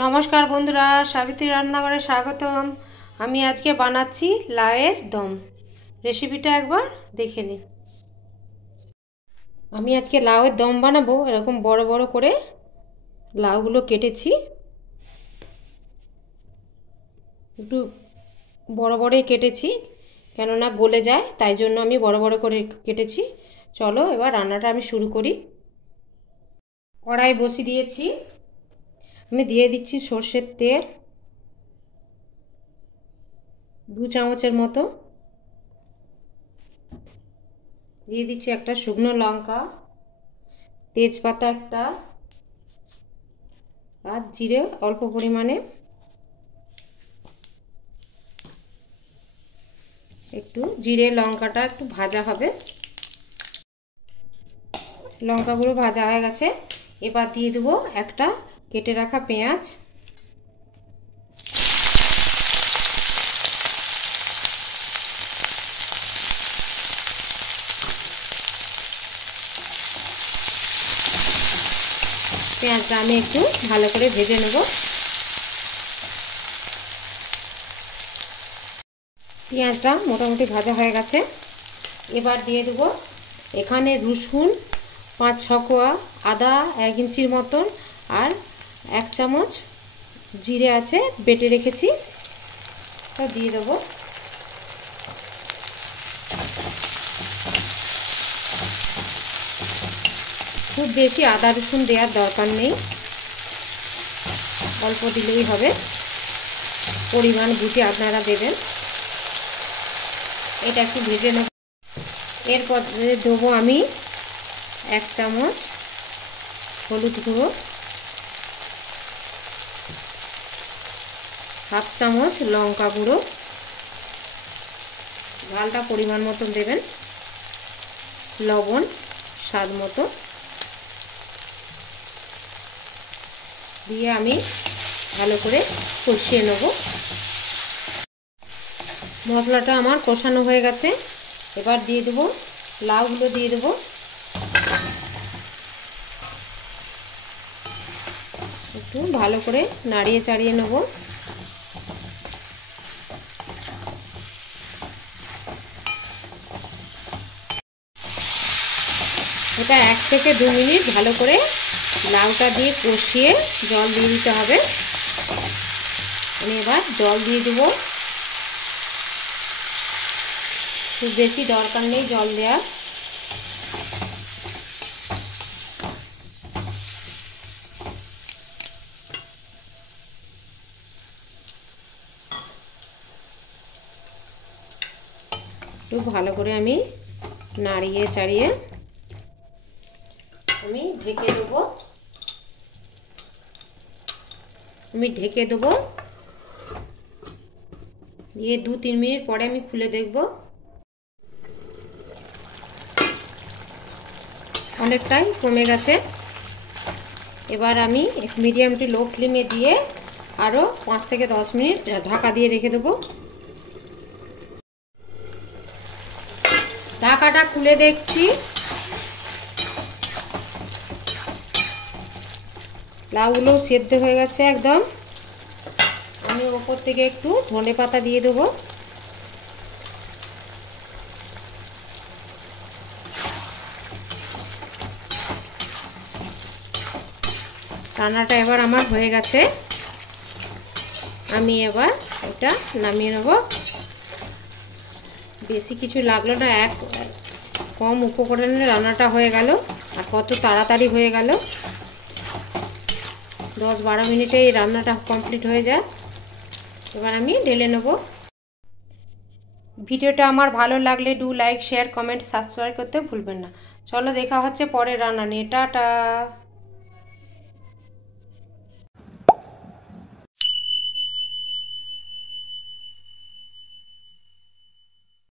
নমস্কার বন্ধুরা, সাবিত্রী রান্নাঘরে স্বাগতম। আমি আজকে বানাচ্ছি লাউয়ের দম। রেসিপিটা একবার দেখে নিন। আমি আজকে লাউয়ের দম বানাবো। এরকম বড় বড় করে লাউগুলো কেটেছি, একটু বড় বড়ই কেটেছি, কেননা গলে যায়, তাই জন্য আমি বড় বড় করে কেটেছি। চলো এবার রান্নাটা আমি শুরু করি। কড়াই বসিয়ে দিয়েছি, আমি দিয়ে দিচ্ছি সর্ষের তেল 2 চামচের মতো। দিয়ে দিচ্ছি একটা শুকনো লঙ্কা, তেজপাতা একটা, আর জিরে অল্প পরিমাণে। একটু জিরে লঙ্কাটা একটু ভাজা হবে। লঙ্কাগুলো ভাজা হয়ে গেছে, এবার দিয়ে দেবো একটা কেটে রাখা পেঁয়াজ। পেঁয়াজটা আমি একটু ভালো করে ভেজে নেব। পেঁয়াজটা মোটামুটি ভাজা হয়ে গেছে, এবার দিয়ে দেবো এখানে রসুন 5-6 কোয়া, আদা 1 ইঞ্চির মতন, আর 1 চামচ জিরে আছে বেটে রেখেছি, তা দিয়ে দেবো। খুব বেশি আদা রসুন দেওয়ার দরকার নেই, অল্প দিলেই হবে, পরিমাণ বুঝে আপনারা দেবেন। এটা একটু ভেজে নেব। এরপর দেবো আমি 1 চামচ হলুদ গুঁড়ো, 1/2 চামচ লঙ্কা গুঁড়ো, ঝালটা পরিমাণ মতন দেবেন, লবণ স্বাদ মতো দিয়ে আমি ভালো করে কষিয়ে নেব। মশলাটা আমার কষানো হয়ে গেছে, এবার দিয়ে দেবো লাউগুলো, দিয়ে দেবো। একটু ভালো করে নাড়িয়ে চাড়িয়ে নেব। এটা 1 থেকে 2 মিনিট ভালো করে লাউটা দিয়ে কষিয়ে জল দিয়ে দিতে হবে। আমি এবার জল দিয়ে দেবো, খুব বেশি দরকার নেই জল দেওয়ার। একটু ভালো করে আমি নাড়িয়ে চাড়িয়ে আমি ঢেকে দেবো। দিয়ে 2-3 মিনিট পরে আমি খুলে দেখব। অনেকটাই কমে গেছে। এবার আমি মিডিয়াম টু লো ফ্লেমে দিয়ে আরও 5 থেকে 10 মিনিট ঢাকা দিয়ে রেখে দেবো। ঢাকাটা খুলে দেখছি, লাউগুলো সেদ্ধ হয়ে গেছে একদম। আমি ওপর থেকে একটু ধনে পাতা দিয়ে দেবো। রান্নাটা এবার আমার হয়ে গেছে, আমি এবার এটা নামিয়ে নেব। বেশি কিছু লাগলো না, কম উপকরণে রান্নাটা হয়ে গেল, আর কত তাড়াতাড়ি হয়ে গেল। 10-12 মিনিটে এই রান্নাটা কমপ্লিট হয়ে যায়। এবার আমি ঢেলে নেব। ভিডিওটা আমার ভালো লাগলে do like, share, comment, subscribe করতে ভুলবেন না। চলো দেখা হচ্ছে পরের রান্না নিয়ে। টাটা।